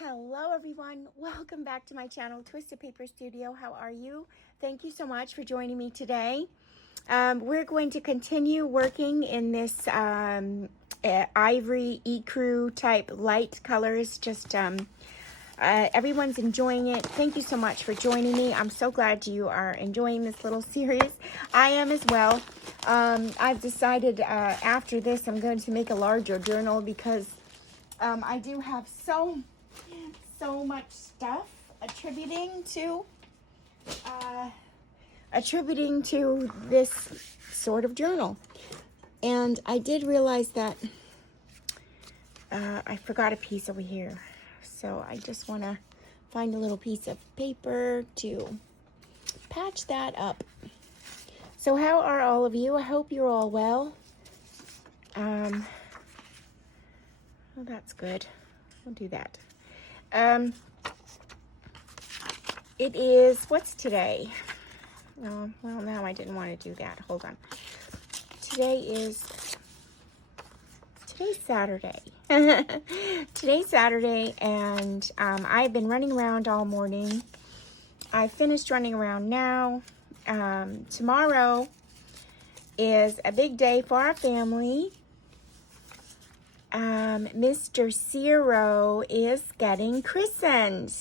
Hello everyone, welcome back to my channel, Twisted Paper Studio. How are you? Thank you so much for joining me today. We're going to continue working in this ivory ecru type light colors. Just everyone's enjoying it. Thank you so much for joining me. I'm so glad you are enjoying this little series. I am as well. I've decided after this I'm going to make a larger journal because I do have so much stuff attributing to this sort of journal. And I did realize that I forgot a piece over here, so I just want to find a little piece of paper to patch that up. So how are all of you? I hope you're all well. Oh, that's good. I'll do that. It is, what's today? Oh, well, now I didn't want to do that. Hold on. Today's Saturday. Today's Saturday, and I've been running around all morning. I finished running around now. Tomorrow is a big day for our family. Mr. Zero is getting christened.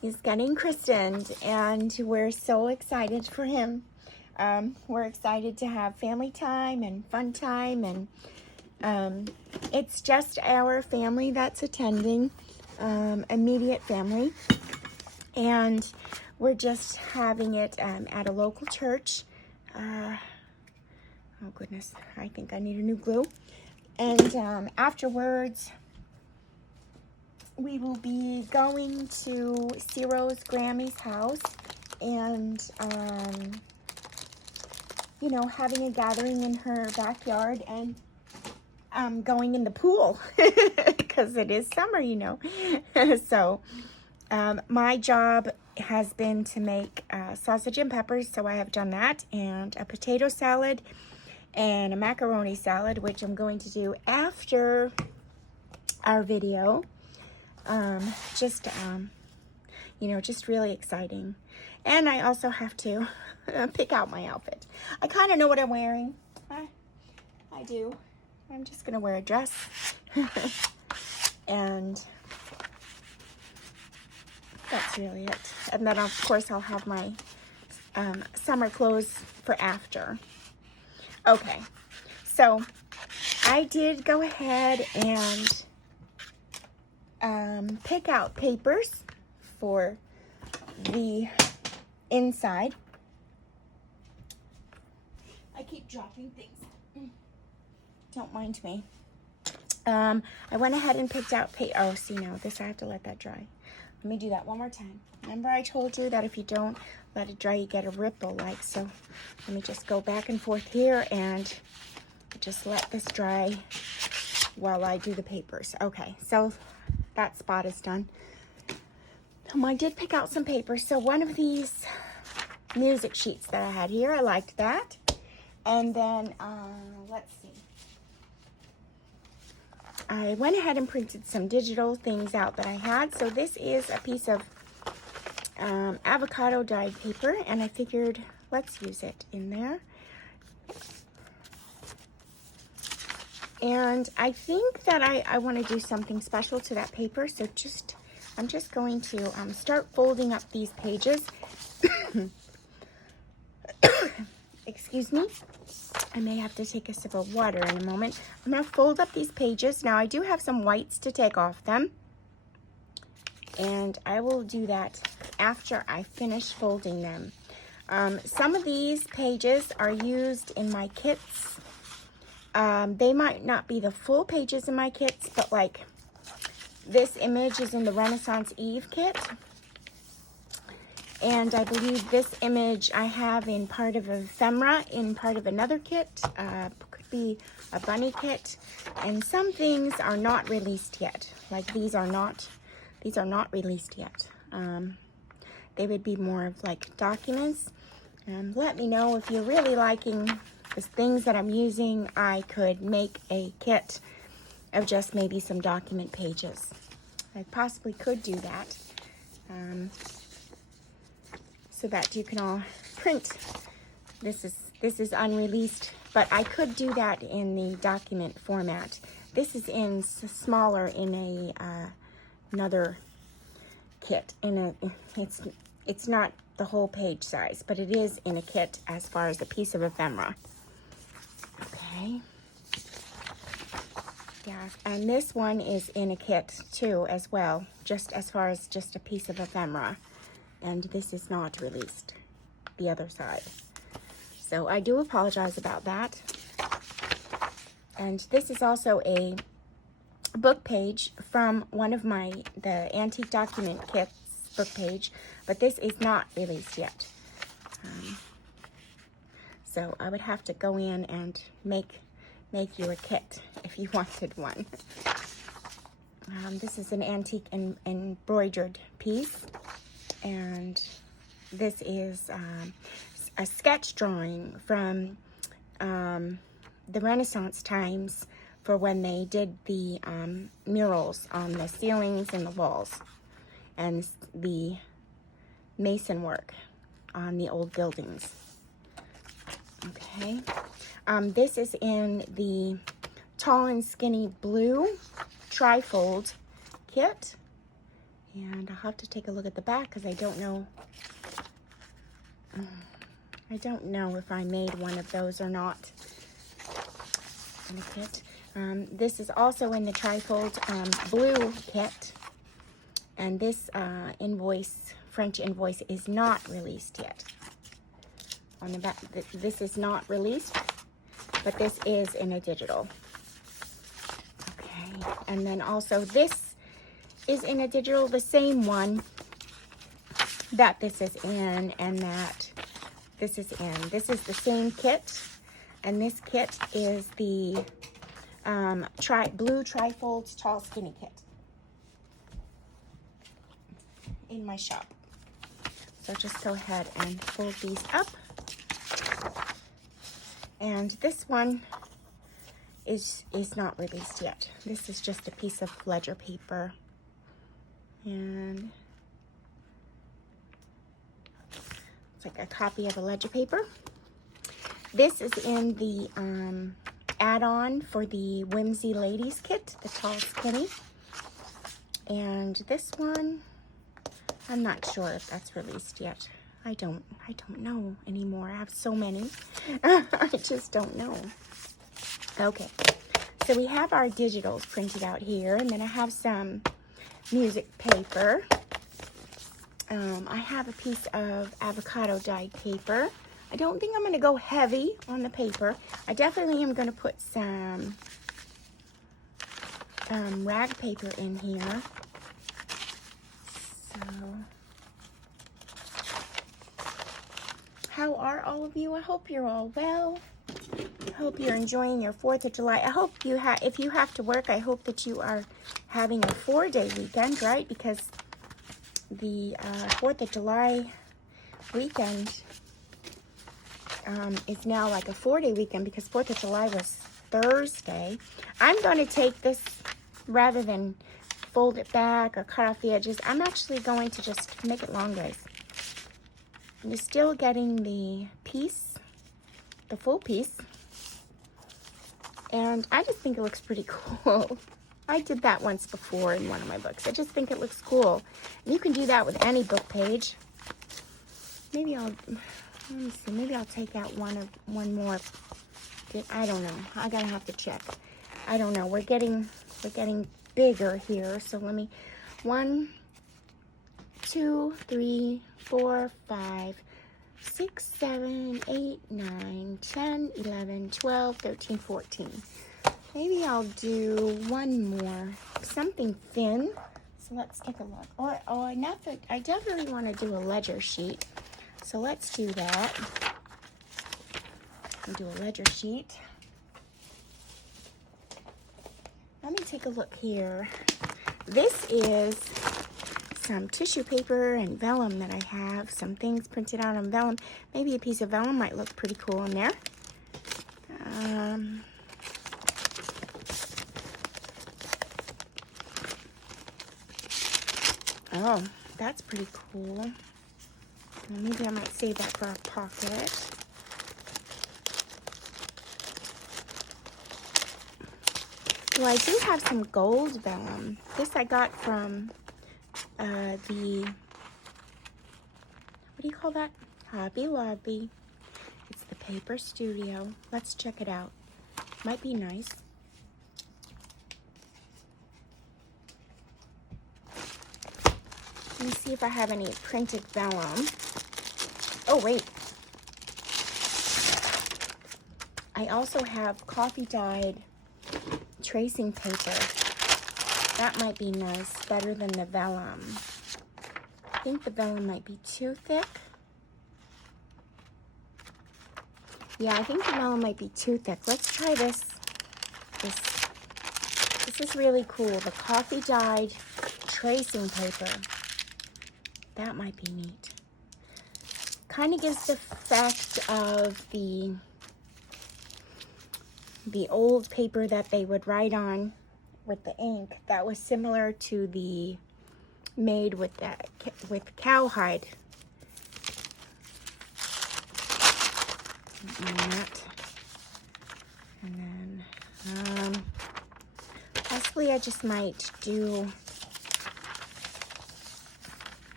He's getting christened, and we're so excited for him. We're excited to have family time and fun time, and it's just our family that's attending, immediate family, and we're just having it at a local church. Oh goodness, I think I need a new glue. And afterwards, we will be going to Zero's Grammy's house and, you know, having a gathering in her backyard and going in the pool because it is summer, you know. So my job has been to make sausage and peppers, so I have done that, and a potato salad and a macaroni salad, which I'm going to do after our video. You know, just really exciting. And I also have to pick out my outfit. I kind of know what I'm wearing. I do. I'm just gonna wear a dress. And that's really it. And then of course I'll have my summer clothes for after. Okay, so I did go ahead and pick out papers for the inside. I keep dropping things. Don't mind me. I went ahead and picked out oh, see now, this I have to let that dry. Let me do that one more time. Remember I told you that if you don't let it dry, you get a ripple like, so let me just go back and forth here and just let this dry while I do the papers. Okay, so that spot is done. I did pick out some papers. So one of these music sheets that I had here, I liked that. And then, let's see. I went ahead and printed some digital things out that I had. So this is a piece of avocado dyed paper, and I figured let's use it in there. And I think that I want to do something special to that paper, so I'm just going to start folding up these pages. Excuse me. I may have to take a sip of water in a moment. I'm going to fold up these pages. Now, I do have some whites to take off them, and I will do that after I finish folding them. Some of these pages are used in my kits. They might not be the full pages in my kits, but like this image is in the Renaissance Eve kit. And I believe this image I have in part of ephemera in part of another kit. Could be a bunny kit. And some things are not released yet. Like these are not released yet. They would be more of like documents. Let me know if you're really liking the things that I'm using. I could make a kit of just maybe some document pages. I possibly could do that, so that you can all print. This is unreleased, but I could do that in the document format. This is in smaller in a another kit. It's not the whole page size, but it is in a kit as far as a piece of ephemera. Okay. Yeah, and this one is in a kit too as well, just as far as just a piece of ephemera. And this is not released, the other side. So I do apologize about that. And this is also a book page from one of the antique document kits book page, but this is not released yet. So I would have to go in and make you a kit if you wanted one. This is an antique embroidered piece, and this is a sketch drawing from the Renaissance times for when they did the murals on the ceilings and the walls and the mason work on the old buildings. Okay. This is in the Tall and Skinny Blue trifold kit. And I'll have to take a look at the back because I don't know. I don't know if I made one of those or not in the kit. This is also in the trifold blue kit. And this French invoice is not released yet. On the back, this is not released, but this is in a digital. Okay, and then also this is in a digital, the same one that this is in and that this is in. This is the same kit, and this kit is the blue trifold tall skinny kit in my shop. So just go ahead and fold these up. And this one is not released yet. This is just a piece of ledger paper. And it's like a copy of a ledger paper. This is in the add-on for the Whimsy Ladies kit, the tall skinny. And this one, I'm not sure if that's released yet. I don't know anymore. I have so many. I just don't know. Okay, so we have our digitals printed out here, and then I have some music paper. I have a piece of avocado dyed paper. I don't think I'm going to go heavy on the paper. I definitely am going to put some rag paper in here. So, how are all of you? I hope you're all well. I hope you're enjoying your 4th of July. I hope if you have to work, I hope that you are having a 4-day weekend, right? Because the 4th of July weekend is now like a 4-day weekend because 4th of July was Thursday. I'm going to take this, rather than fold it back or cut off the edges, I'm actually going to just make it long, guys. You're still getting the piece, the full piece. And I just think it looks pretty cool. I did that once before in one of my books. I just think it looks cool. And you can do that with any book page. Maybe let me see, maybe I'll take out one more. I don't know. I'm gonna have to check. I don't know. We're getting bigger here. So let me, 1, 2, 3, 4, 5, 6, 7, 8, 9, 10, 11, 12, 13, 14. Maybe I'll do one more, something thin. So let's take a look. I definitely want to do a ledger sheet. So let's do that. I'll do a ledger sheet. Let me take a look here. This is some tissue paper and vellum that I have. Some things printed out on vellum. Maybe a piece of vellum might look pretty cool in there. Oh, that's pretty cool. Well, maybe I might save that for a pocket. Well, I do have some gold vellum. This I got from what do you call that? Hobby Lobby. It's the Paper Studio. Let's check it out. Might be nice. Let me see if I have any printed vellum. Oh, wait. I also have coffee dyed tracing paper. That might be nice, better than the vellum. I think the vellum might be too thick. Yeah, I think the vellum might be too thick. Let's try this. This is really cool. The coffee dyed tracing paper. That might be neat. Kind of gives the effect of the old paper that they would write on with the ink. That was similar to the made with cowhide. And then possibly I just might do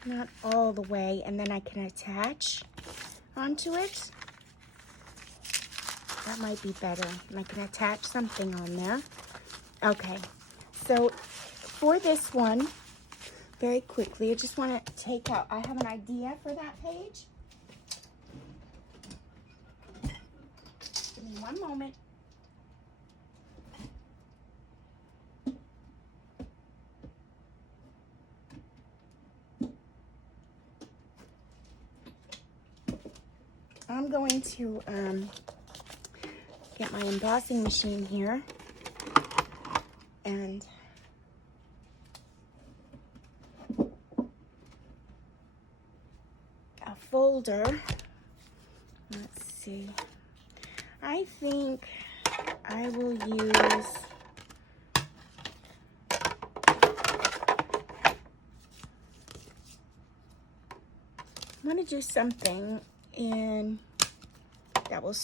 not all the way, and then I can attach onto it. That might be better. I can attach something on there. Okay, so for this one, very quickly, I just want to take out, I have an idea for that page. Give me one moment. I'm going to get my embossing machine here and a folder. Let's see. I think I will use I'm going to do something that will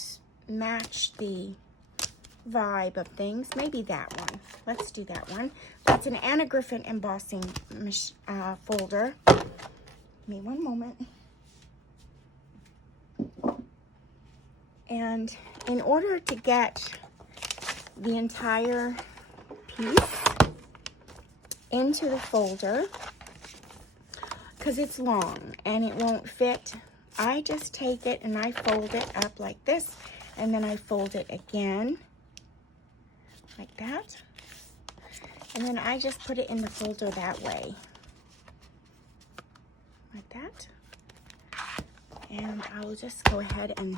match the vibe of things. Maybe that one. Let's do that one. That's an Anna Griffin embossing folder. Give me one moment. And in order to get the entire piece into the folder, because it's long and it won't fit, I just take it and I fold it up like this, and then I fold it again like that, and then I just put it in the folder that way, like that. And I will just go ahead and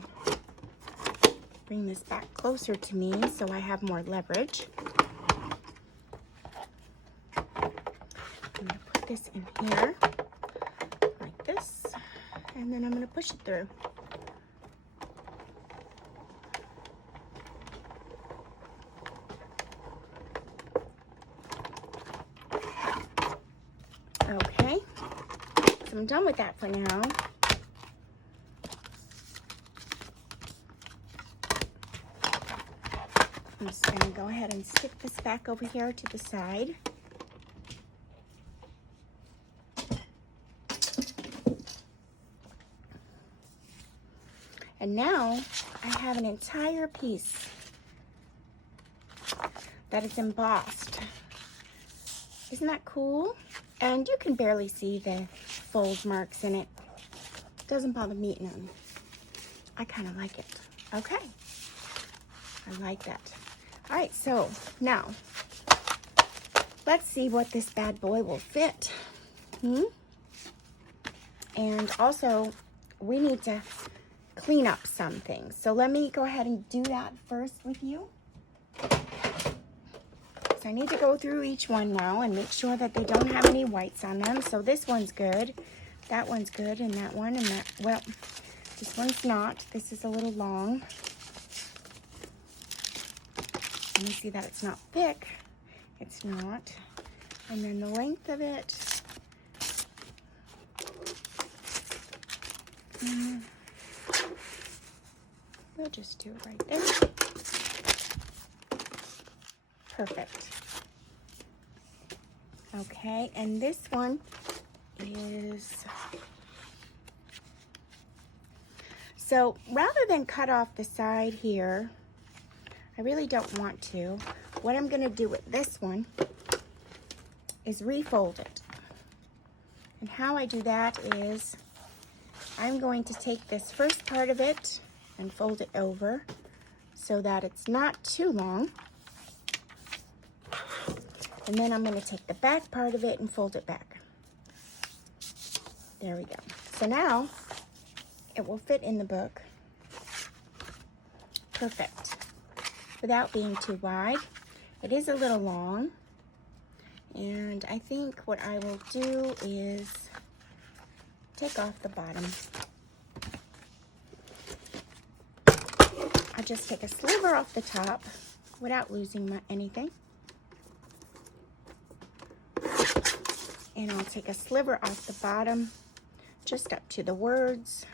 bring this back closer to me so I have more leverage. I'm going to put this in here like this, and then I'm going to push it through. Okay, so I'm done with that for now. I'm just going to go ahead and stick this back over here to the side. And now I have an entire piece that is embossed. Isn't that cool? And you can barely see the fold marks in it. Doesn't bother me none. I kind of like it. Okay. I like that. All right, so now let's see what this bad boy will fit. And also, we need to clean up some things. So let me go ahead and do that first with you. So I need to go through each one now and make sure that they don't have any whites on them. So this one's good, that one's good, and that one, and that, well, this one's not. This is a little long. Let me see that it's not thick. It's not. And then the length of it We'll just do it right there. Perfect. Okay, and this one is, so rather than cut off the side here, I really don't want to. What I'm gonna do with this one is refold it. And how I do that is I'm going to take this first part of it and fold it over so that it's not too long. And then I'm going to take the back part of it and fold it back. There we go. So now it will fit in the book. Perfect. Without being too wide. It is a little long. And I think what I will do is take off the bottom. I'll just take a sliver off the top without losing anything. And I'll take a sliver off the bottom, just up to the words.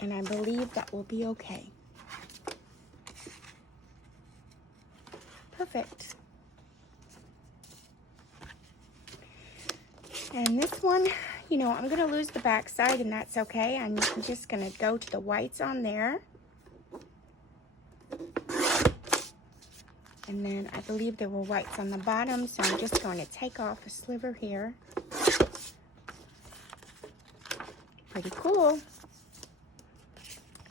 And I believe that will be okay. Perfect. And this one, you know, I'm going to lose the back side, and that's okay. I'm just going to go to the whites on there. And then I believe there were whites on the bottom, so I'm just going to take off a sliver here. Pretty cool.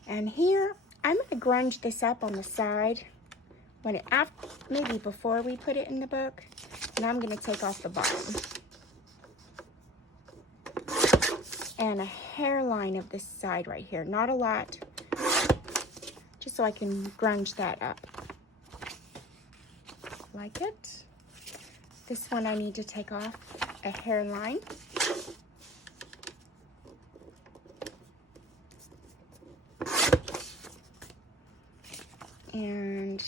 And here, I'm going to grunge this up on the side, when it, maybe before we put it in the book. And I'm going to take off the bottom. And a hairline of this side right here. Not a lot, just so I can grunge that up. Like it. This one I need to take off a hairline. And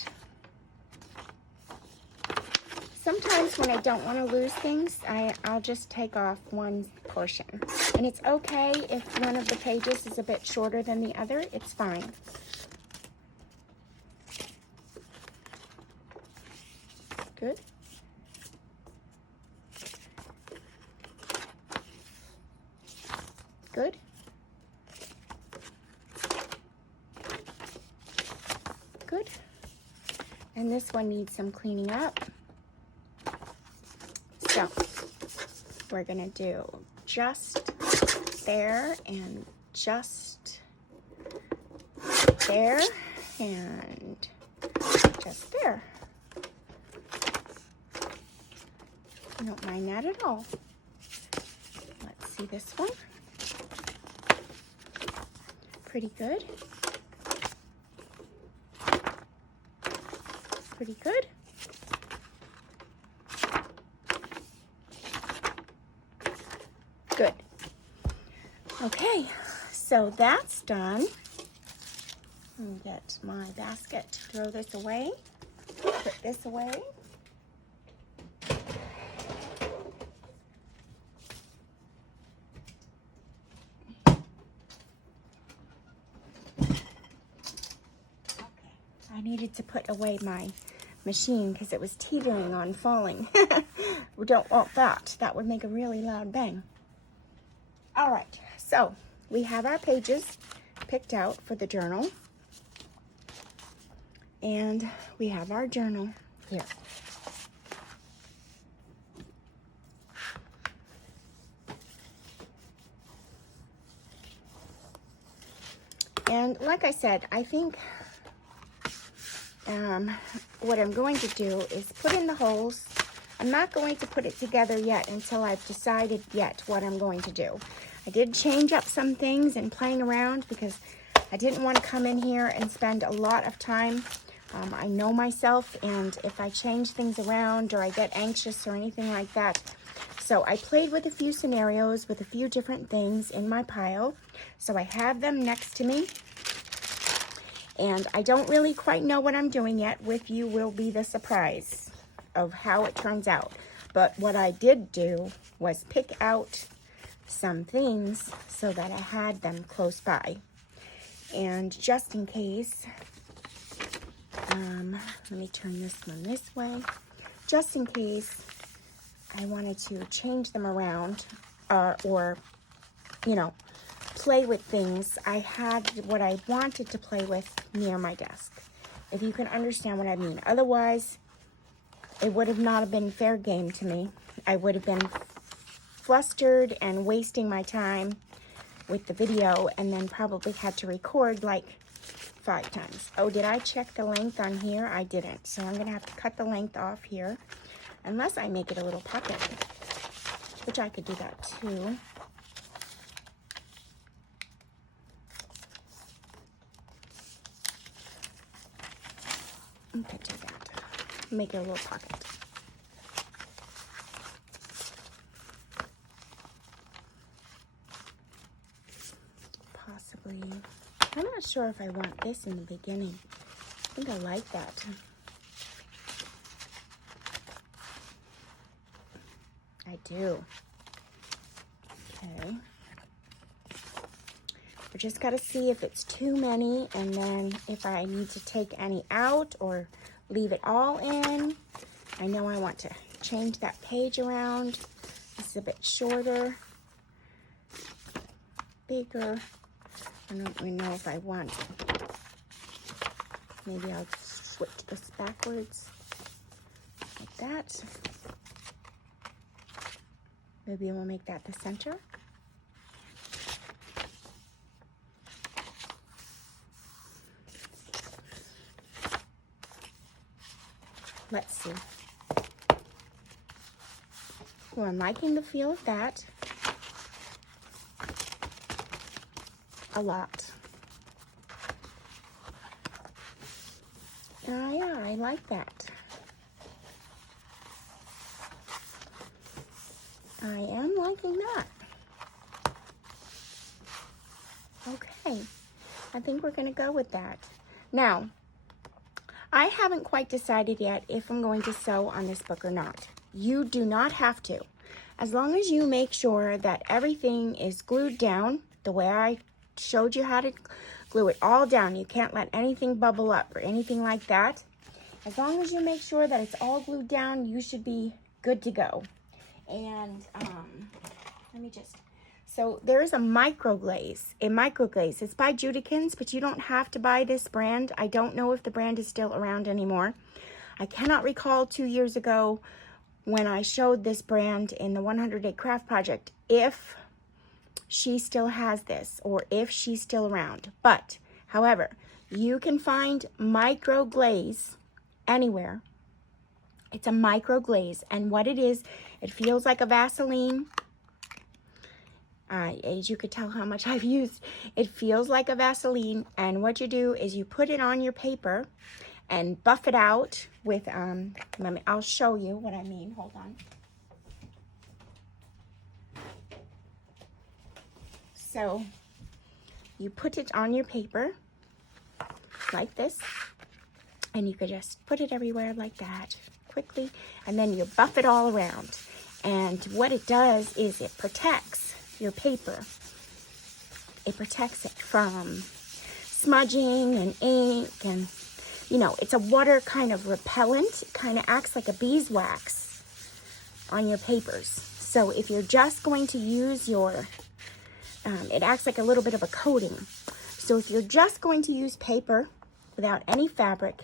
sometimes when I don't want to lose things, I'll just take off one portion. And it's okay if one of the pages is a bit shorter than the other, it's fine. Good. Good. Good. And this one needs some cleaning up. So we're gonna do just there and just there and just there. I don't mind that at all. Let's see this one. Pretty good. Pretty good. Good. Okay, so that's done. Let me get my basket to throw this away. Put this away. I needed to put away my machine because it was teetering on falling. We don't want that. That would make a really loud bang. All right, so we have our pages picked out for the journal. And we have our journal here. And like I said, I think what I'm going to do is put in the holes. I'm not going to put it together yet until I've decided yet what I'm going to do. I did change up some things and playing around because I didn't want to come in here and spend a lot of time. I know myself, and if I change things around or I get anxious or anything like that. So I played with a few scenarios with a few different things in my pile. So I have them next to me. And I don't really quite know what I'm doing yet. With you will be the surprise of how it turns out. But what I did do was pick out some things so that I had them close by. And just in case, let me turn this one this way. Just in case I wanted to change them around or, you know, play with things, I had what I wanted to play with near my desk. If you can understand what I mean. Otherwise, it would have not been fair game to me. I would have been flustered and wasting my time with the video and then probably had to record like 5 times. Oh, did I check the length on here? I didn't. So I'm going to have to cut the length off here unless I make it a little pocket, which I could do that too. I could do that. Make it a little pocket. Possibly. I'm not sure if I want this in the beginning. I think I like that. I do. Okay. We just got to see if it's too many, and then if I need to take any out or leave it all in. I know I want to change that page around. This is a bit shorter, bigger. I don't really know if I want it. Maybe I'll switch this backwards like that. Maybe we'll make that the center. Let's see. Well, I'm liking the feel of that a lot. Yeah, I like that. I am liking that. Okay, I think we're gonna go with that. Now, I haven't quite decided yet if I'm going to sew on this book or not. You do not have to. As long as you make sure that everything is glued down the way I showed you how to glue it all down. You can't let anything bubble up or anything like that. As long as you make sure that it's all glued down, you should be good to go. And let me just... So there's a microglaze. It's by Judikins, but you don't have to buy this brand. I don't know if the brand is still around anymore. I cannot recall 2 years ago when I showed this brand in the 100-Day Craft Project if she still has this or if she's still around. But, however, you can find microglaze anywhere. It's a microglaze, and what it is, it feels like a Vaseline. As you could tell how much I've used, it feels like a Vaseline, and what you do is you put it on your paper and buff it out with, I'll show you what I mean, hold on. So, you put it on your paper, like this, and you could just put it everywhere like that, quickly, and then you buff it all around. And what it does is it protects your paper. It protects it from smudging and ink, and you know, it's a water kind of repellent. It kind of acts like a beeswax on your papers. So if you're just going to use your, it acts like a little bit of a coating. So if you're just going to use paper without any fabric,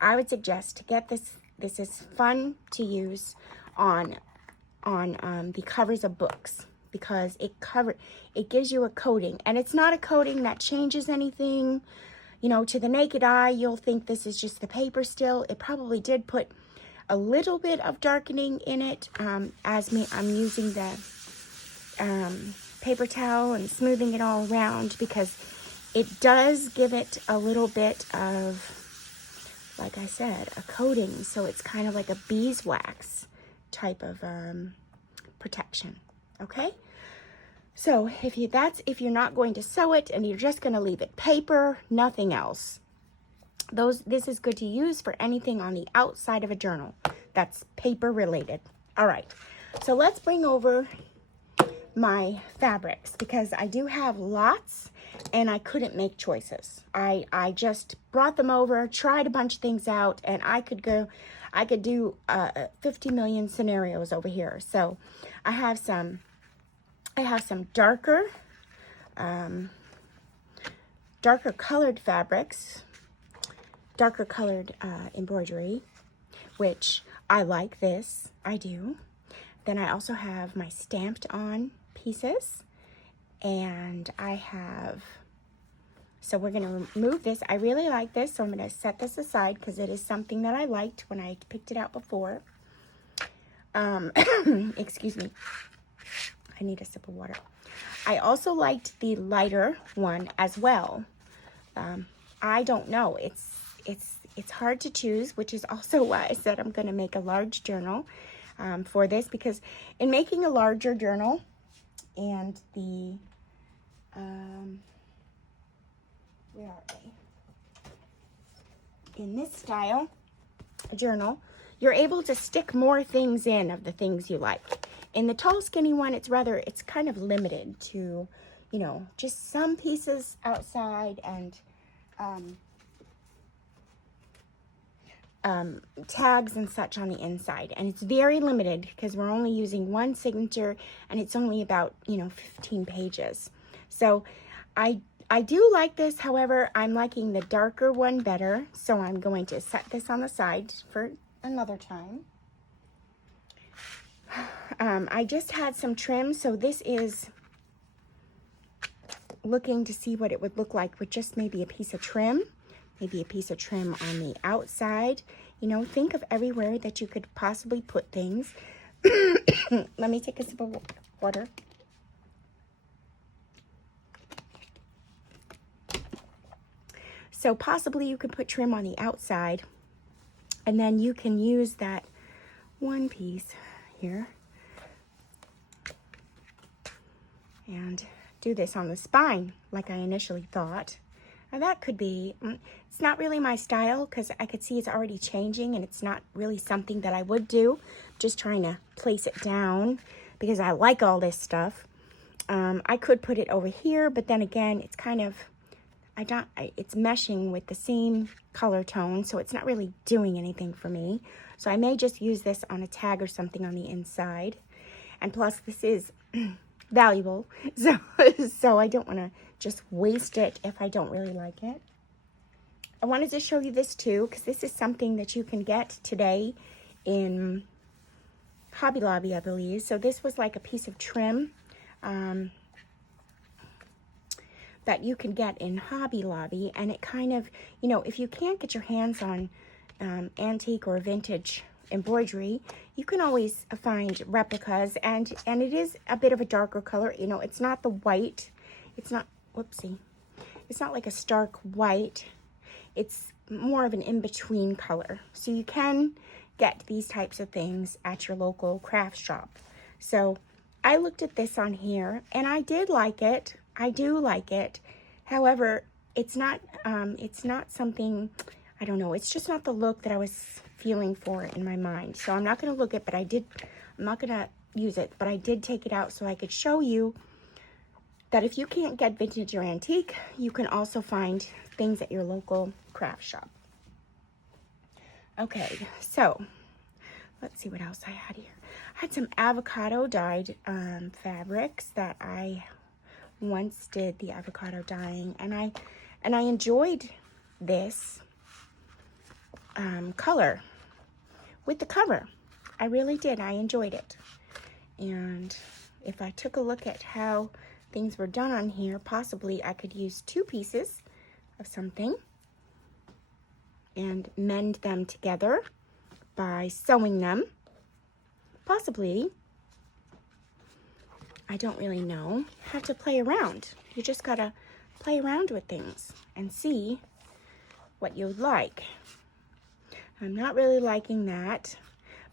I would suggest to get this. This is fun to use on the covers of books, because it gives you a coating, and it's not a coating that changes anything. You know, to the naked eye, you'll think this is just the paper still. It probably did put a little bit of darkening in it. I'm using the paper towel and smoothing it all around, because it does give it a little bit of, like I said, a coating. So it's kind of like a beeswax type of protection. Okay, so if you're not going to sew it and you're just going to leave it paper, nothing else, this is good to use for anything on the outside of a journal that's paper related. All right, so let's bring over my fabrics because I do have lots and I couldn't make choices. I just brought them over, tried a bunch of things out, and I could do 50 million scenarios over here. So I have some darker colored fabrics, darker colored embroidery, which I like this, I do. Then I also have my stamped on pieces, and I have, so we're gonna remove this. I really like this, so I'm gonna set this aside because it is something that I liked when I picked it out before. Excuse me, I need a sip of water. I also liked the lighter one as well. I don't know, it's hard to choose, which is also why I said I'm gonna make a large journal for this, because in making a larger journal and the, where are they? In this style journal, you're able to stick more things in of the things you like. In the tall skinny one, it's kind of limited to, you know, just some pieces outside and tags and such on the inside, and it's very limited because we're only using one signature and it's only about, you know, 15 pages. So I do like this. However, I'm liking the darker one better, so I'm going to set this on the side for another time. I just had some trim, so this is looking to see what it would look like with just maybe a piece of trim. Maybe a piece of trim on the outside. You know, think of everywhere that you could possibly put things. Let me take a sip of water. So possibly you could put trim on the outside, and then you can use that one piece here and do this on the spine like I initially thought. Now that could be, it's not really my style because I could see it's already changing and it's not really something that I would do. Just trying to place it down because I like all this stuff. I could put it over here, but then again, it's kind of, it's meshing with the same color tone, so it's not really doing anything for me. So I may just use this on a tag or something on the inside. And plus this is valuable, so I don't want to just waste it if I don't really like it. I wanted to show you this too because this is something that you can get today in Hobby Lobby, I believe. So this was like a piece of trim that you can get in Hobby Lobby, and it kind of, you know, if you can't get your hands on antique or vintage embroidery, you can always find replicas, and it is a bit of a darker color. You know, it's not the white, it's not, whoopsie, it's not like a stark white, it's more of an in-between color. So you can get these types of things at your local craft shop. So I looked at this on here and I did like it. I do like it. However, it's not something, I don't know, it's just not the look that I was feeling for in my mind. So I'm not going to look at, I'm not going to use it, but I did take it out so I could show you that if you can't get vintage or antique, you can also find things at your local craft shop. Okay, so let's see what else I had here. I had some avocado dyed fabrics that I once did the avocado dyeing, and I enjoyed this color with the cover. I really did. I enjoyed it. And if I took a look at how things were done on here, possibly I could use two pieces of something and mend them together by sewing them. Possibly. I don't really know. You have to play around. You just gotta play around with things and see what you like. I'm not really liking that,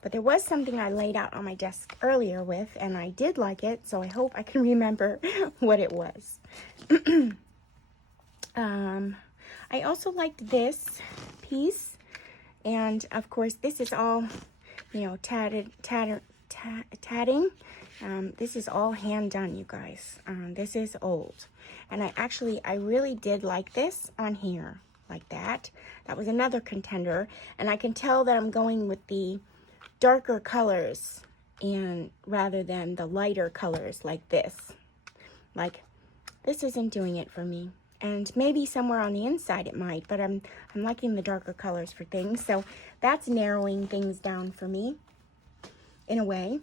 but there was something I laid out on my desk earlier with, and I did like it, so I hope I can remember what it was. I also liked this piece, and of course this is all, you know, tatting. This is all hand done, you guys. This is old. And I really did like this on here, like that. That was another contender. And I can tell that I'm going with the darker colors and rather than the lighter colors like this. Like, this isn't doing it for me. And maybe somewhere on the inside it might, but I'm liking the darker colors for things. So that's narrowing things down for me in a way.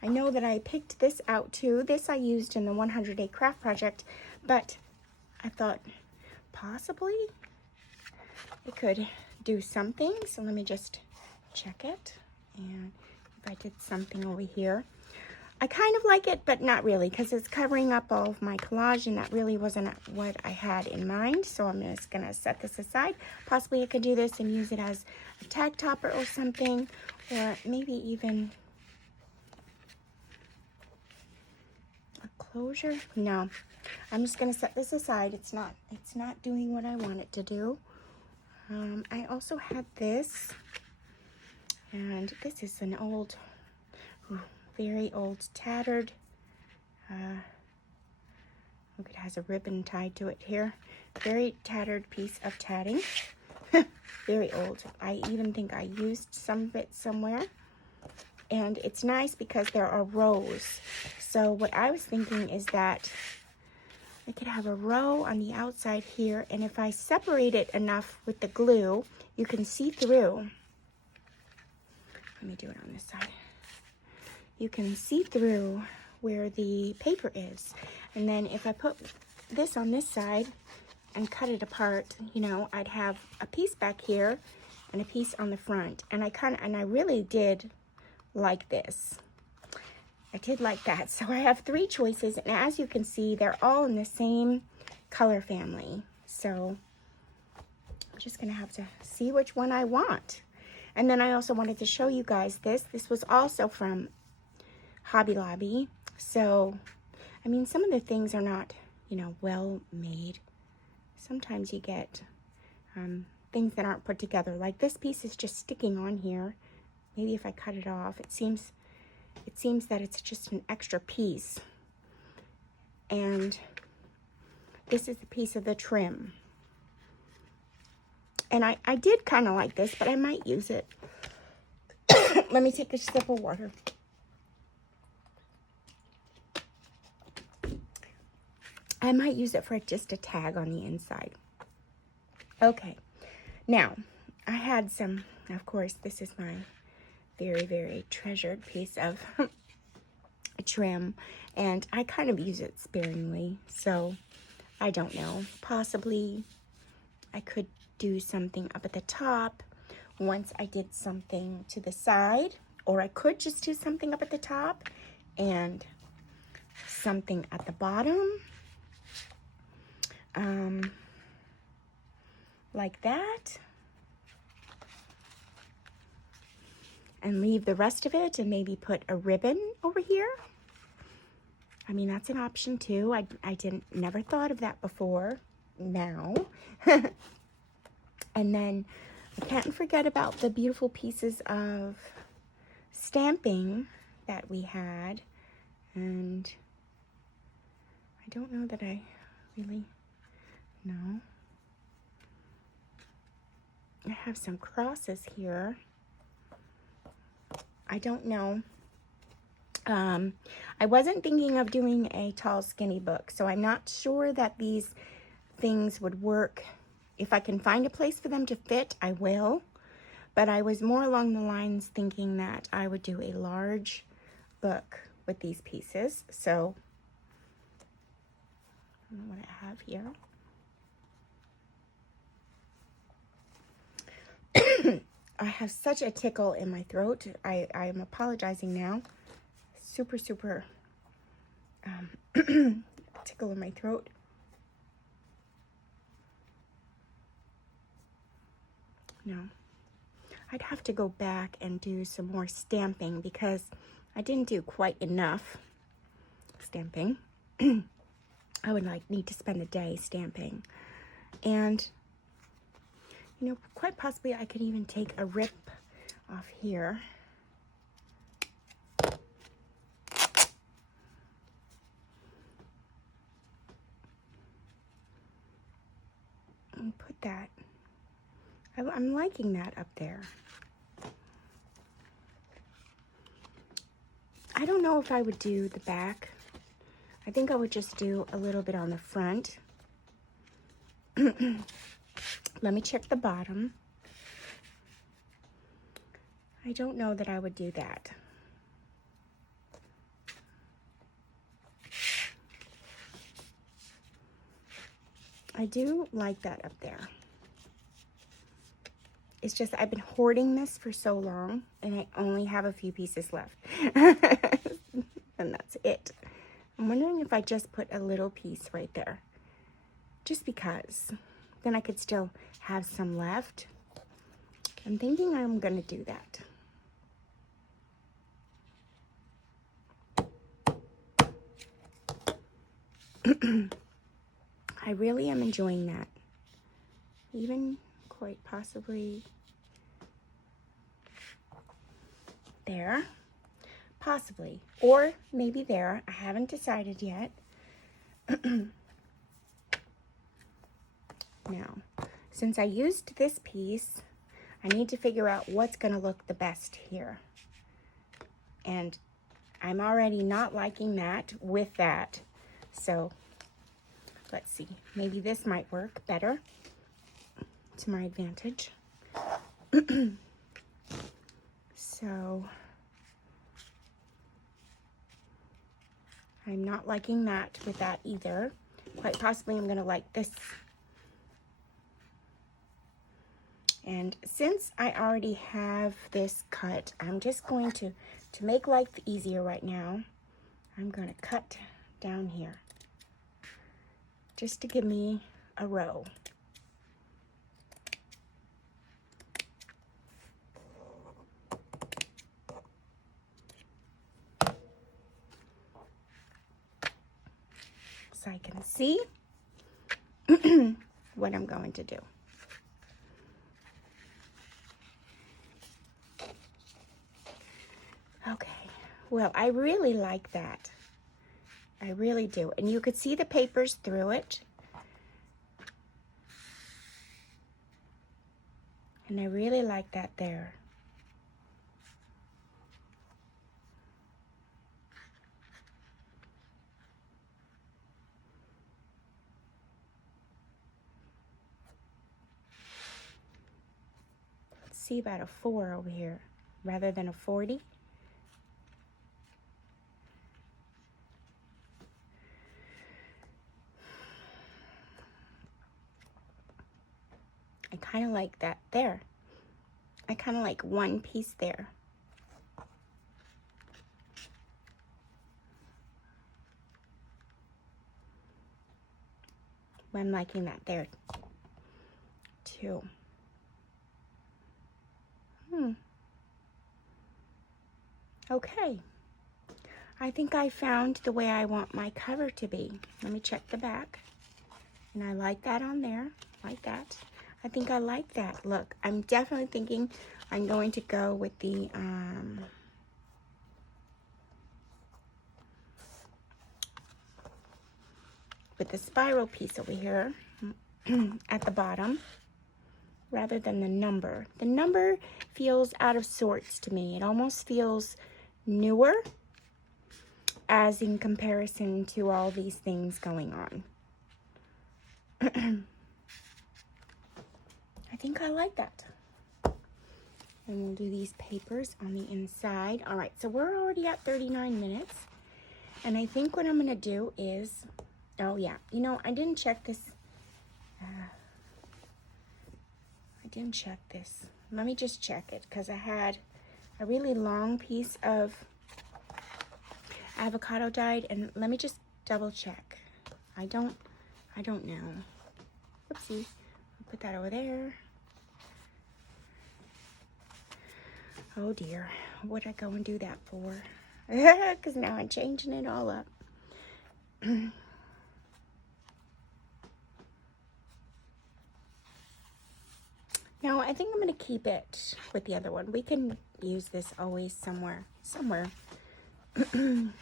I know that I picked this out too. This I used in the 100-day craft project, but I thought possibly it could do something. So let me just check it. And if I did something over here, I kind of like it, but not really, because it's covering up all of my collage, and that really wasn't what I had in mind. So I'm just going to set this aside. Possibly I could do this and use it as a tag topper or something, or maybe even a closure. No, I'm just going to set this aside. It's not doing what I want it to do. I also had this, and this is an old, very old, tattered, look, it has a ribbon tied to it here. Very tattered piece of tatting. Very old. I even think I used some of it somewhere. And it's nice because there are rows. So what I was thinking is that I could have a row on the outside here, and if I separate it enough with the glue, you can see through. Let me do it on this side. You can see through where the paper is. And then if I put this on this side and cut it apart, you know, I'd have a piece back here and a piece on the front. And I really did like this. I did like that. So I have 3 choices, and as you can see, they're all in the same color family. So I'm just gonna have to see which one I want. And then I also wanted to show you guys this. This was also from Hobby Lobby. So, I mean, some of the things are not, you know, well made. Sometimes you get things that aren't put together. Like this piece is just sticking on here. Maybe if I cut it off, it seems that it's just an extra piece. And this is the piece of the trim. And I did kind of like this, but I might use it. Let me take a sip of water. I might use it for just a tag on the inside. Okay, now I had some, of course, this is my very, very treasured piece of trim, and I kind of use it sparingly, so I don't know. Possibly I could do something up at the top once I did something to the side, or I could just do something up at the top and something at the bottom. Like that, and leave the rest of it and maybe put a ribbon over here. I mean, that's an option too. I never thought of that before now. And then I can't forget about the beautiful pieces of stamping that we had, and I don't know that I really know. I have some crosses here. I don't know. I wasn't thinking of doing a tall, skinny book, so I'm not sure that these things would work. If I can find a place for them to fit, I will. But I was more along the lines thinking that I would do a large book with these pieces. So, I don't know what I have here. I have such a tickle in my throat. I am apologizing now. Super tickle in my throat. No. I'd have to go back and do some more stamping because I didn't do quite enough stamping. I would need to spend the day stamping. And you know, quite possibly I could even take a rip off here that. I'm liking that up there. I don't know if I would do the back. I think I would just do a little bit on the front. Let me check the bottom. I don't know that I would do that. I do like that up there. It's just I've been hoarding this for so long and I only have a few pieces left. And that's it. I'm wondering if I just put a little piece right there. Just because. Then I could still have some left. I'm thinking I'm going to do that. I really am enjoying that. Even quite possibly there. Possibly. Or maybe there. I haven't decided yet. Now, since I used this piece, I need to figure out what's going to look the best here. And I'm already not liking that with that. So, let's see. Maybe this might work better to my advantage. So, I'm not liking that with that either. Quite possibly I'm going to like this. And since I already have this cut, I'm just going to make life easier right now, I'm going to cut down here. Just to give me a row. So I can see what I'm going to do. Okay, well, I really like that. I really do. And you could see the papers through it. And I really like that there. Let's see about a 4 over here rather than a 40. I kind of like that there. I kind of like one piece there. I'm liking that there too. Okay. I think I found the way I want my cover to be. Let me check the back. And I like that on there, like that. I think I like that. Look, I'm definitely thinking I'm going to go with the spiral piece over here at the bottom rather than the number. The number feels out of sorts to me. It almost feels newer as in comparison to all these things going on. I think I like that. And we'll do these papers on the inside. All right, so we're already at 39 minutes. And I think what I'm going to do is, oh yeah, you know, I didn't check this. Let me just check it because I had a really long piece of avocado dyed, and let me just double check. I don't know. Oopsie. I'll put that over there. Oh dear, what'd I go and do that for? Because now I'm changing it all up. Now, I think I'm going to keep it with the other one. We can use this always somewhere. Somewhere. I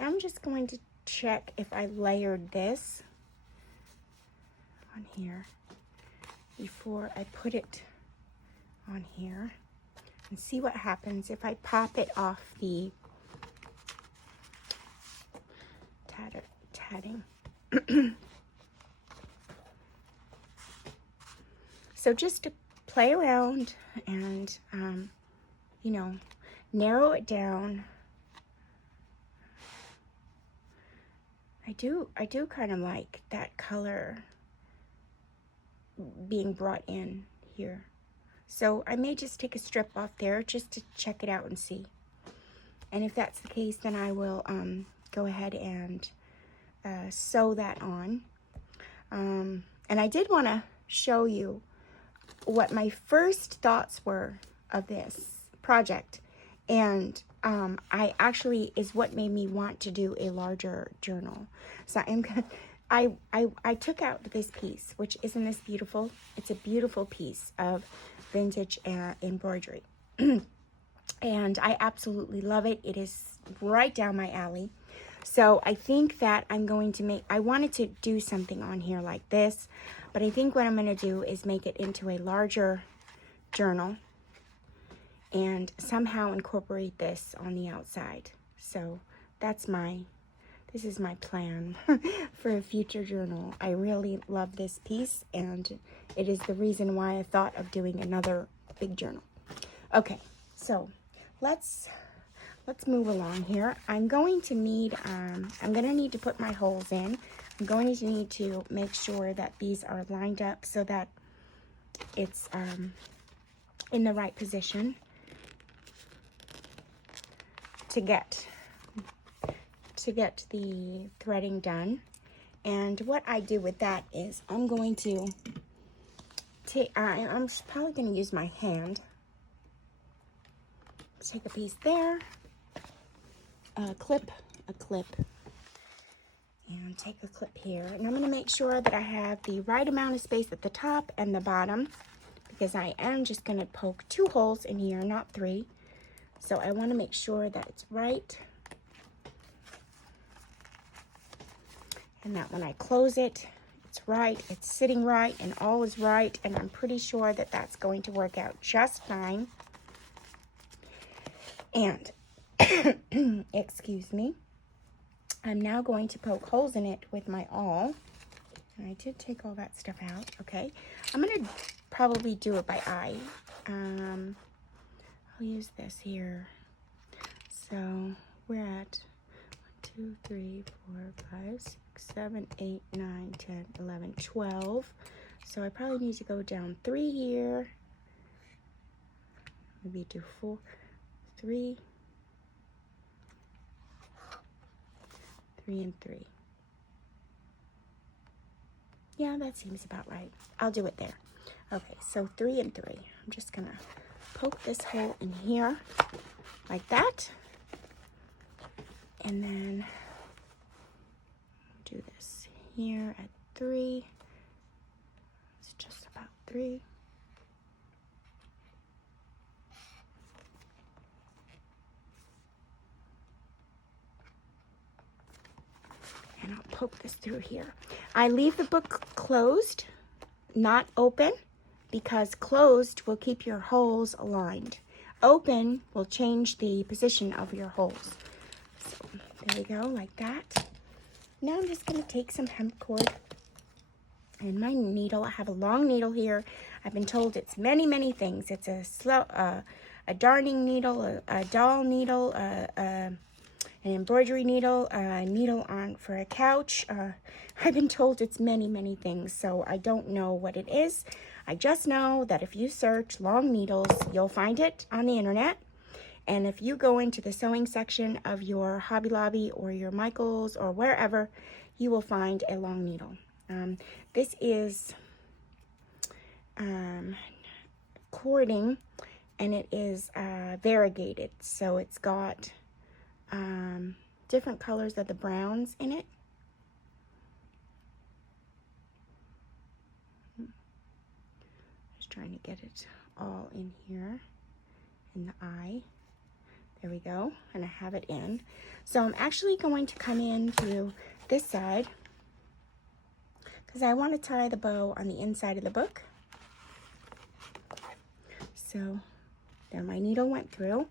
am just going to check if I layered this. on here before I put it on here and see what happens if I pop it off the tatting. So just to play around and, you know, narrow it down. I do kind of like that color being brought in here. So I may just take a strip off there just to check it out and see. And if that's the case, then I will go ahead and sew that on. And I did want to show you what my first thoughts were of this project. And I actually is what made me want to do a larger journal. So I took out this piece, which isn't this beautiful? It's a beautiful piece of vintage embroidery. And I absolutely love it. It is right down my alley. So I think that I'm going to I wanted to do something on here like this, but I think what I'm going to do is make it into a larger journal and somehow incorporate this on the outside. So this is my plan for a future journal. I really love this piece, and it is the reason why I thought of doing another big journal. Okay, so let's move along here. I'm going to need to put my holes in. I'm going to need to make sure that these are lined up so that it's in the right position to get the threading done. And what I do with that is I'm going to take, I'm probably going to use my hand. Take a piece there, a clip, and take a clip here. And I'm going to make sure that I have the right amount of space at the top and the bottom, because I am just going to poke 2 holes in here, not 3. So I want to make sure that it's right, and that when I close it, it's right, it's sitting right, and all is right, and I'm pretty sure that that's going to work out just fine. And, excuse me, I'm now going to poke holes in it with my awl. And I did take all that stuff out, okay? I'm going to probably do it by eye. I'll use this here. So we're at 1, 2, 3, 4, 5, 6, 7, 8, 9, 10, 11, 12. So I probably need to go down 3 here. Maybe do 4, 3, 3, and 3. Yeah, that seems about right. I'll do it there. Okay, so 3 and 3. I'm just gonna poke this hole in here like that, and then do this here at 3. It's just about 3. And I'll poke this through here. I leave the book closed, not open, because closed will keep your holes aligned. Open will change the position of your holes. So there we go, like that. Now I'm just going to take some hemp cord and my needle. I have a long needle here. I've been told it's many, many things. It's a darning needle, a doll needle, an embroidery needle, a needle for a couch. I've been told it's many, many things, so I don't know what it is. I just know that if you search long needles, you'll find it on the internet. And if you go into the sewing section of your Hobby Lobby or your Michaels or wherever, you will find a long needle. This is cording, and it is variegated. So it's got different colors of the browns in it. Just trying to get it all in here in the eye. There we go, and I have it in. So I'm actually going to come in through this side. because I want to tie the bow on the inside of the book. So there my needle went through.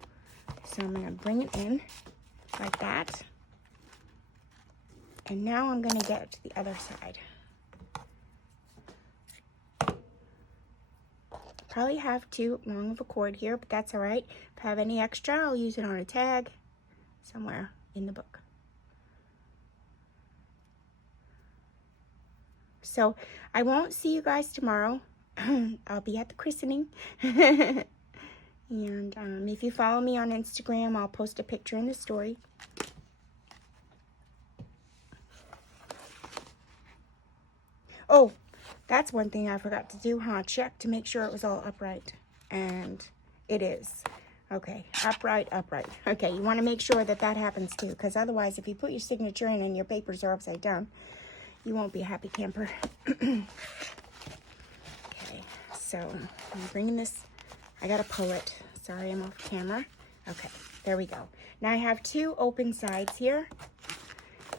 So I'm going to bring it in like that. And now I'm going to get to the other side. Probably have too long of a cord here, but that's all right. If I have any extra, I'll use it on a tag somewhere in the book. So I won't see you guys tomorrow. I'll be at the christening. And if you follow me on Instagram, I'll post a picture in the story. Oh, that's one thing I forgot to do, huh? Check to make sure it was all upright. And it is. Okay, upright, upright. Okay, you want to make sure that that happens too, because otherwise if you put your signature in and your papers are upside down, you won't be a happy camper. Okay, so I'm bringing this. I gotta pull it. Sorry, I'm off camera. Okay, there we go. Now I have two open sides here.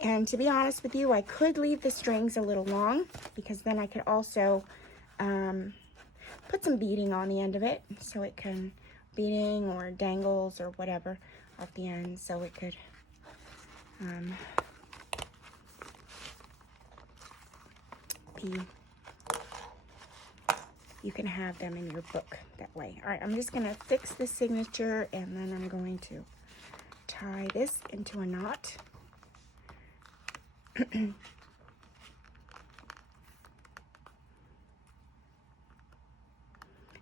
And to be honest with you, I could leave the strings a little long, because then I could also put some beading on the end of it, so it can beading or dangles or whatever off the end, so it could be, you can have them in your book that way. All right, I'm just gonna fix the signature, and then I'm going to tie this into a knot.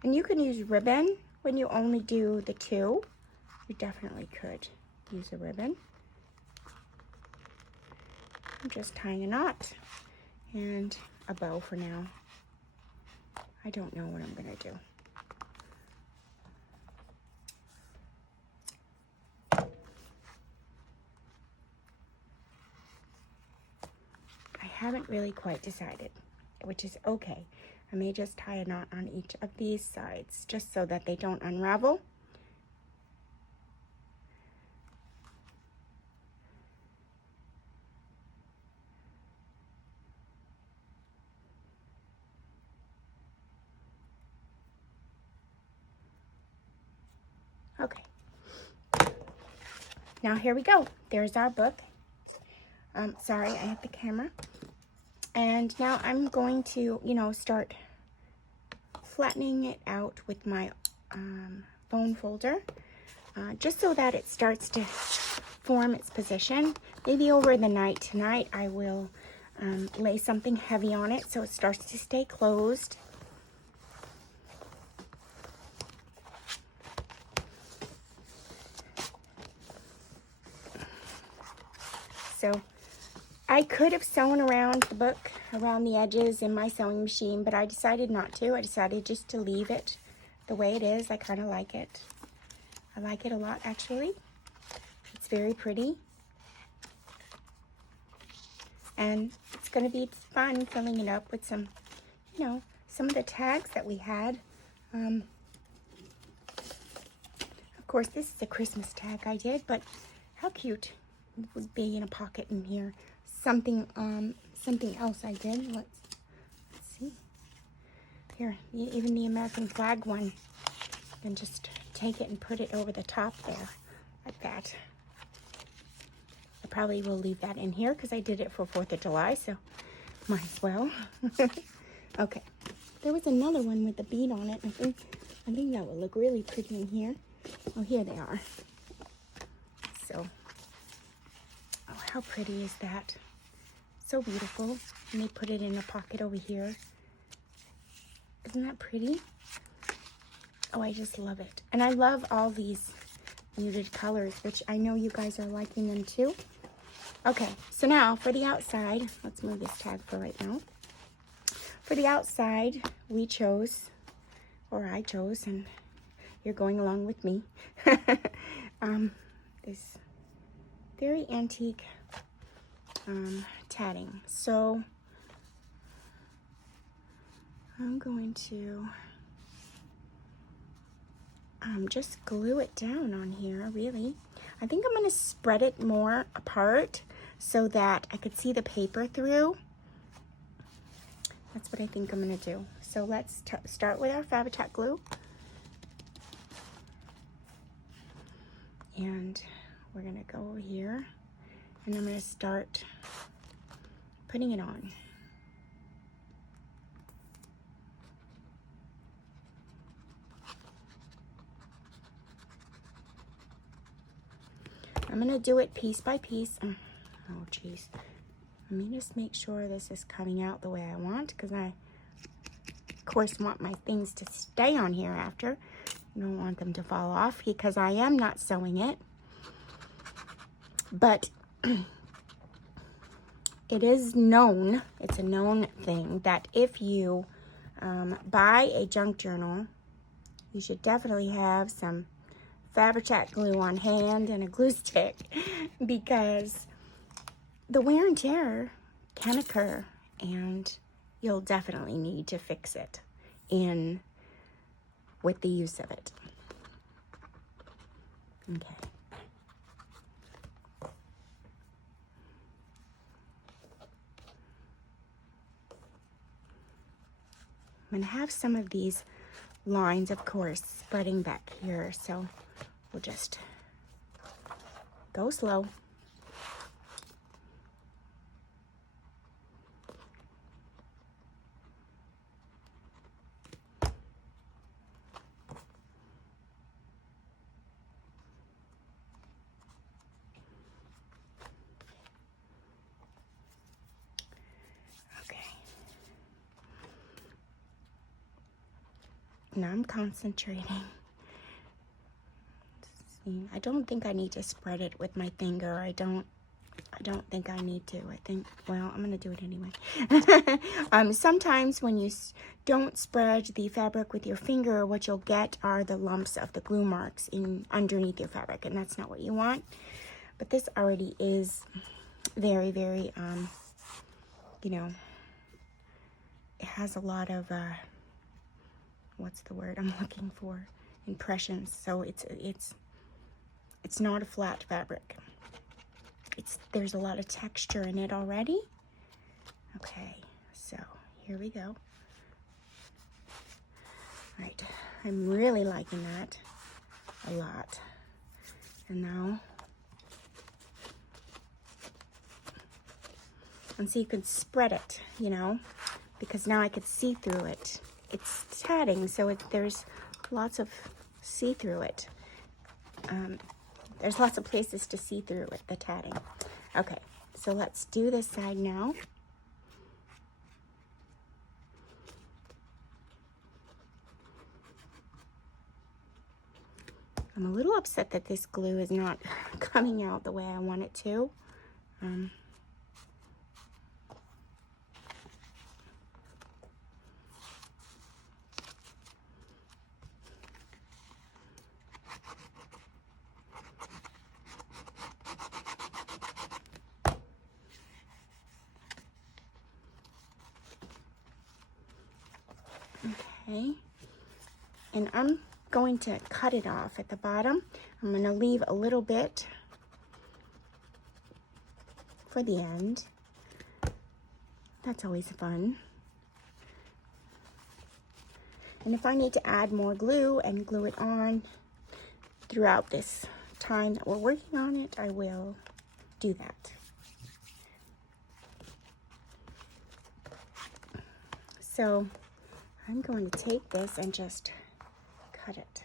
And you can use ribbon when you only do the two. You definitely could use a ribbon. I'm just tying a knot and a bow for now. I don't know what I'm gonna do. I haven't really quite decided, which is okay. I may just tie a knot on each of these sides just so that they don't unravel. Okay. Now here we go. There's our book. Sorry, I hit the camera. And now I'm going to, start flattening it out with my phone folder, just so that it starts to form its position. Maybe over the night tonight, I will lay something heavy on it so it starts to stay closed. So I could have sewn around the book, around the edges in my sewing machine, but I decided not to. I decided just to leave it the way it is. I kind of like it. I like it a lot, actually. It's very pretty. And it's going to be fun filling it up with some, some of the tags that we had. Of course, this is a Christmas tag I did, but how cute it would be in a pocket in here. Something else I did. Let's see. Here, even the American flag one. And just take it and put it over the top there, like that. I probably will leave that in here because I did it for 4th of July, so might as well. Okay. There was another one with the bead on it. I think that would look really pretty in here. Oh, here they are. So, oh, how pretty is that? So beautiful. And they put it in a pocket over here. Isn't that pretty? Oh, I just love it. And I love all these muted colors, which I know you guys are liking them too. Okay, so now for the outside, let's move this tag for right now. For the outside, we chose, or I chose, and you're going along with me, this very antique tatting. So I'm going to just glue it down on here, really. I think I'm going to spread it more apart so that I could see the paper through. That's what I think I'm gonna do. So let's start with our Fabri-Tac glue. And we're gonna go over here and I'm gonna start putting it on. I'm gonna do it piece by piece. Oh geez. Let me just make sure this is coming out the way I want, because I, of course, want my things to stay on here after. I don't want them to fall off because I am not sewing it. But it is known, it's a known thing, that if you buy a junk journal, you should definitely have some Fabri-Tac glue on hand and a glue stick, because the wear and tear can occur and you'll definitely need to fix it with the use of it. Okay. I'm going to have some of these lines, of course, spreading back here, so we'll just go slow. Now I'm concentrating. See, I don't think I need to spread it with my finger. I don't think I need to. I think, well, I'm gonna do it anyway. Sometimes when you don't spread the fabric with your finger, what you'll get are the lumps of the glue marks underneath your fabric, and that's not what you want. But this already is very, very, you know, it has a lot of, what's the word I'm looking for? Impressions. So it's not a flat fabric. There's a lot of texture in it already. Okay, so here we go. All right, I'm really liking that a lot. And now, and so you can spread it, you know, because now I could see through it. It's tatting, so there's lots of see through it. There's lots of places to see through it, the tatting. Okay, so let's do this side now. I'm a little upset that this glue is not coming out the way I want it to. Okay, and I'm going to cut it off at the bottom. I'm going to leave a little bit for the end. That's always fun. And if I need to add more glue and glue it on throughout this time that we're working on it, I will do that. So I'm going to take this and just cut it.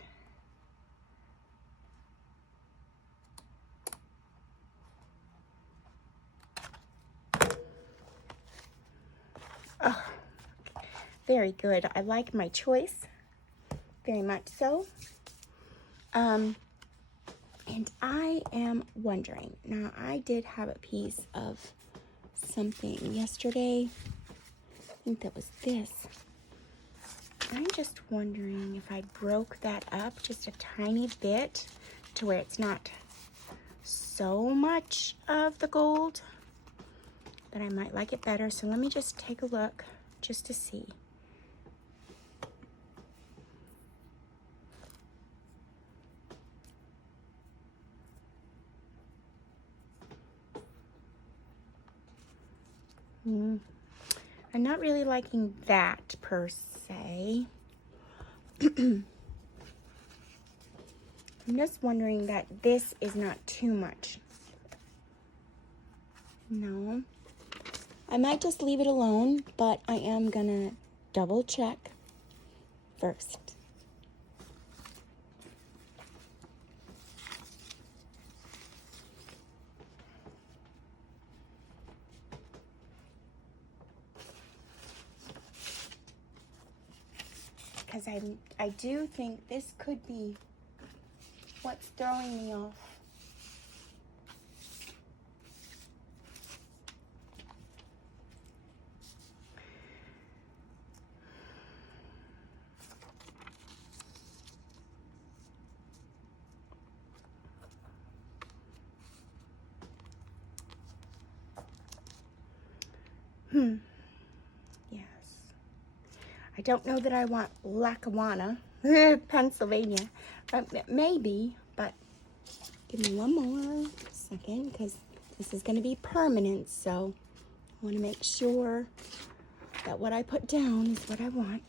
Oh, very good. I like my choice very much so. And I am wondering, now I did have a piece of something yesterday. I think that was this. I'm just wondering if I broke that up just a tiny bit to where it's not so much of the gold, that I might like it better. So let me just take a look just to see. I'm not really liking that per se. I'm just wondering that this is not too much. No. I might just leave it alone, but I am gonna double check first. Because I do think this could be what's throwing me off. Yes. I don't know that I want Lackawanna, Pennsylvania. Maybe, but give me one more second because this is going to be permanent. So I want to make sure that what I put down is what I want.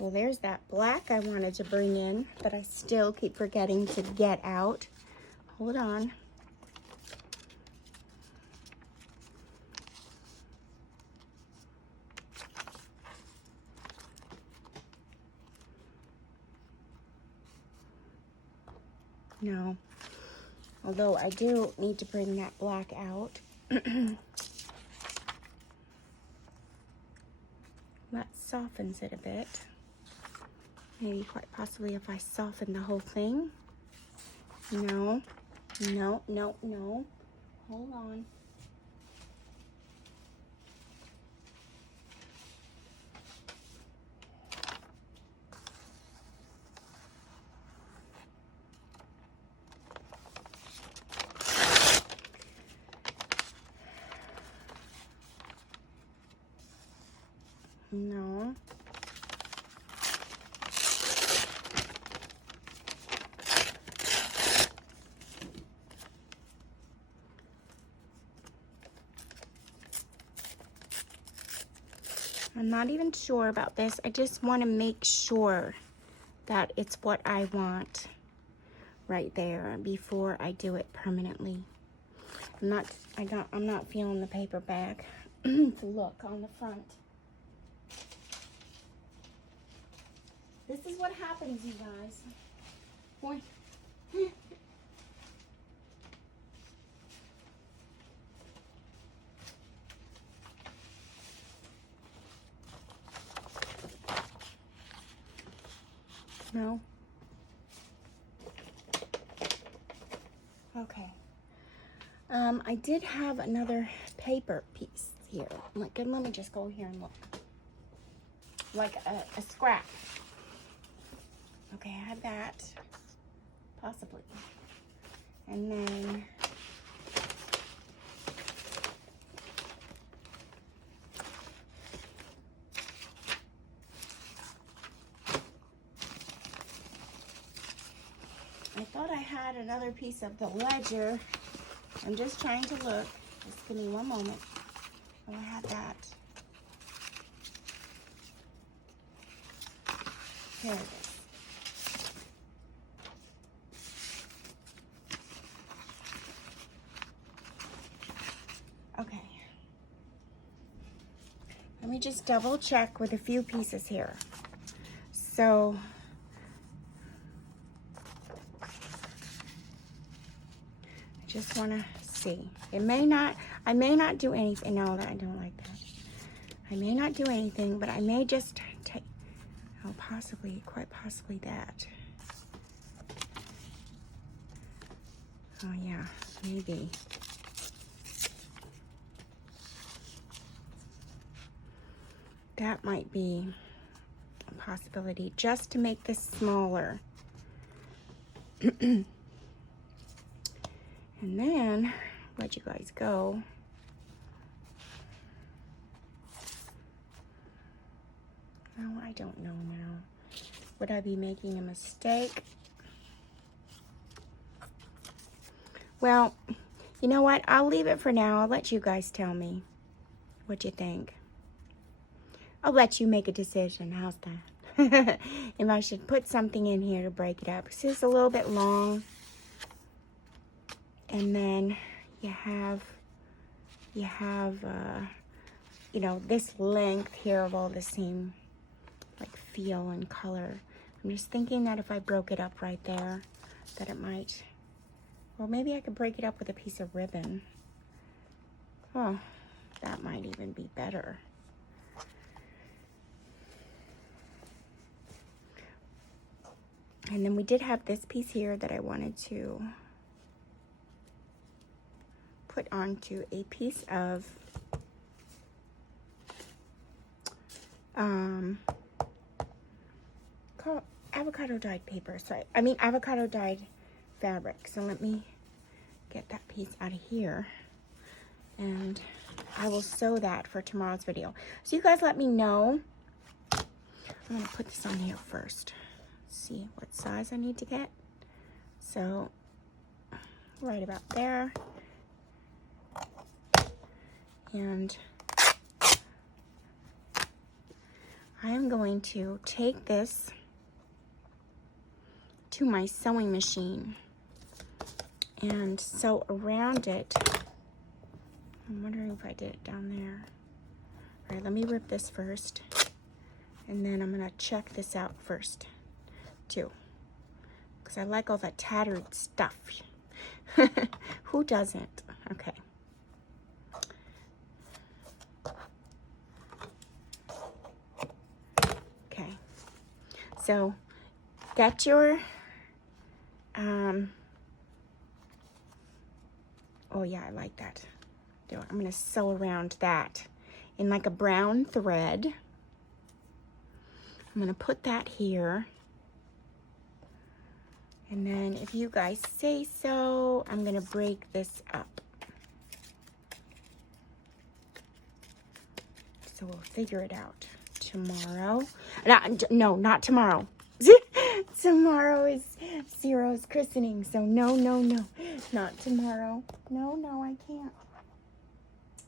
Well, there's that black I wanted to bring in, but I still keep forgetting to get out. Hold on. No. Although I do need to bring that black out. That softens it a bit. Maybe quite possibly if I soften the whole thing. No, no, no, no. Hold on. No. I'm not even sure about this. I just want to make sure that it's what I want right there before I do it permanently. I'm not feeling the paper bag to look on the front. This is what happens, you guys. Boy. No. Okay. I did have another paper piece here. Let me just go here and look. Like a scrap. Okay, I have that. Possibly. And then I thought I had another piece of the ledger. I'm just trying to look. Just give me one moment. Oh, I had that. Here it is. Okay. Let me just double check with a few pieces here. So I just want to see. I may not do anything. No, I don't like that. I may not do anything, but I may just take, oh, possibly, quite possibly that. Oh yeah, maybe. That might be a possibility, just to make this smaller. And then let you guys go. Oh, I don't know now. Would I be making a mistake? Well, you know what? I'll leave it for now. I'll let you guys tell me what you think. I'll let you make a decision. How's that? If I should put something in here to break it up. This is a little bit long. And then you have, you know, this length here of all the same, like, feel and color. I'm just thinking that if I broke it up right there, that it might, or maybe I could break it up with a piece of ribbon. Oh, that might even be better. And then we did have this piece here that I wanted to put onto a piece of avocado dyed paper. So I mean avocado dyed fabric. So let me get that piece out of here, and I will sew that for tomorrow's video. So you guys let me know. I'm gonna put this on here first. See what size I need to get. So right about there. And I am going to take this to my sewing machine and sew around it. I'm wondering if I did it down there. All right, let me rip this first, and then I'm gonna check this out first too, because I like all that tattered stuff. Who doesn't? Okay. Okay. So get your oh yeah, I like that. I'm gonna sew around that in like a brown thread. I'm gonna put that here. And then if you guys say so, I'm gonna break this up. So we'll figure it out tomorrow. No, not tomorrow. Tomorrow is Ciro's christening, so no, not tomorrow. No, I can't.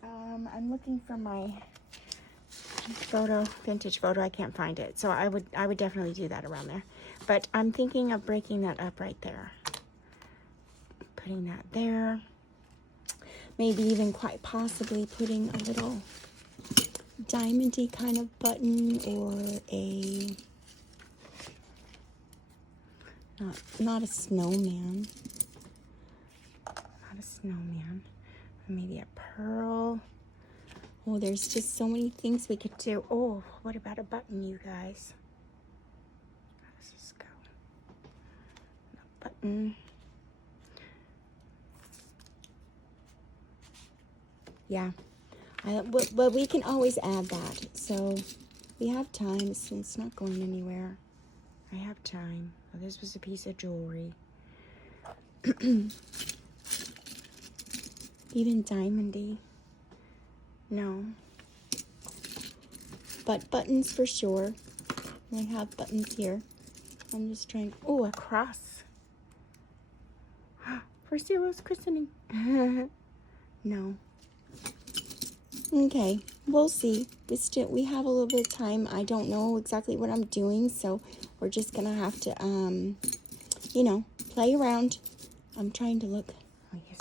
I'm looking for my vintage photo. I can't find it, so I would definitely do that around there. But I'm thinking of breaking that up right there, putting that there. Maybe even quite possibly putting a little diamondy kind of button, or a not a snowman. Not a snowman. Maybe a pearl. Oh, there's just so many things we could do. Oh, what about a button, you guys? How does this go? A button. Yeah. Well, we can always add that. So we have time. It's not going anywhere. I have time. Oh, this was a piece of jewelry. Even diamondy. No. But buttons for sure. I have buttons here. I'm just trying. Oh, a cross. For Ciro's christening. No. Okay, we'll see. We have a little bit of time. I don't know exactly what I'm doing, so we're just gonna have to, you know, play around. I'm trying to look. Oh, yes,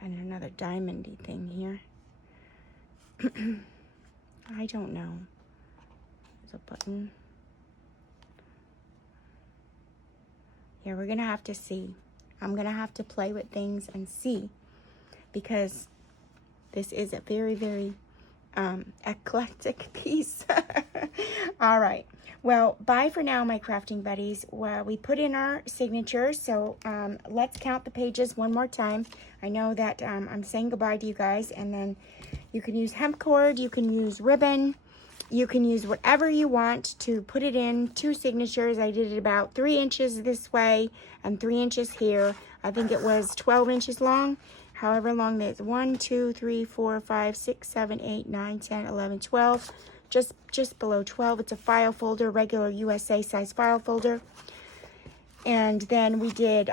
and another diamondy thing here. I don't know. There's a button. Yeah, we're gonna have to see. I'm gonna have to play with things and see, because this is a very, very eclectic piece. All right. Well, bye for now, my crafting buddies. Well, we put in our signatures, so let's count the pages one more time. I know that I'm saying goodbye to you guys, and then you can use hemp cord, you can use ribbon, you can use whatever you want to put it in. 2 signatures. I did it about 3 inches this way and 3 inches here. I think it was 12 inches long. However long that is. 1, 2, 3, 4, 5, 6, 7, 8, 9, 10, 11, 12. just below 12. It's a file folder, regular USA size file folder. And then we did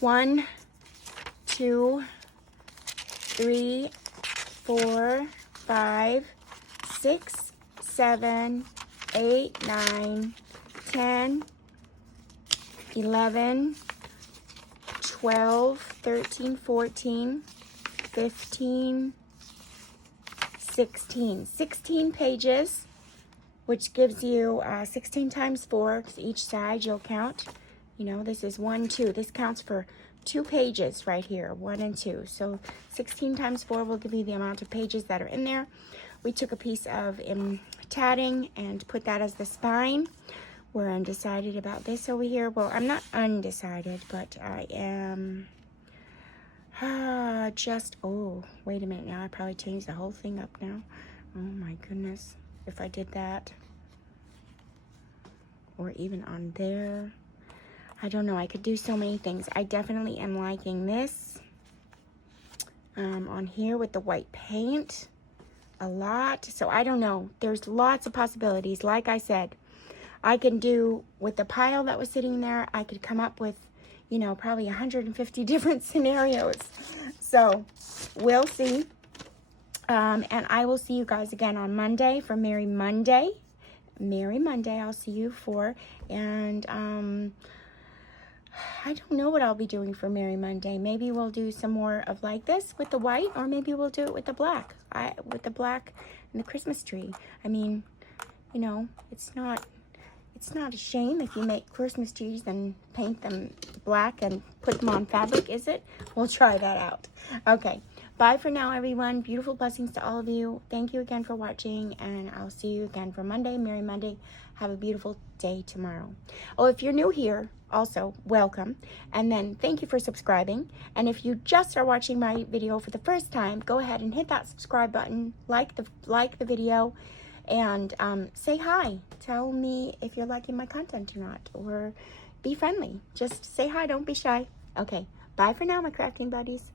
1, 2, 3, 4, 5, 6, 7, 8, 9, 10, 11, 12, 13, 14, 15, 16. 16 pages, which gives you 16 times 4, 'cause each side you'll count. You know, this is 1, 2. This counts for 2 pages right here, 1 and 2. So 16 times 4 will give you the amount of pages that are in there. We took a piece of tatting and put that as the spine. We're undecided about this over here. Well, I'm not undecided, but I am oh, wait a minute now. I probably changed the whole thing up now. Oh my goodness. If I did that, or even on there, I don't know. I could do so many things. I definitely am liking this on here with the white paint a lot. So I don't know. There's lots of possibilities. Like I said, I can do with the pile that was sitting there, I could come up with, you know, probably 150 different scenarios. So we'll see. And I will see you guys again on Monday for Merry Monday. Merry Monday I'll see you for. And I don't know what I'll be doing for Merry Monday. Maybe we'll do some more of like this with the white, or maybe we'll do it with the black. With the black and the Christmas tree. I mean, you know, it's not a shame if you make Christmas trees and paint them black and put them on fabric, is it? We'll try that out. Okay. Bye for now, everyone. Beautiful blessings to all of you. Thank you again for watching, and I'll see you again for Monday. Merry Monday. Have a beautiful day tomorrow. Oh, if you're new here, also, welcome. And then thank you for subscribing. And if you just are watching my video for the first time, go ahead and hit that subscribe button, like the video, and say hi. Tell me if you're liking my content or not, or be friendly. Just say hi. Don't be shy. Okay. Bye for now, my crafting buddies.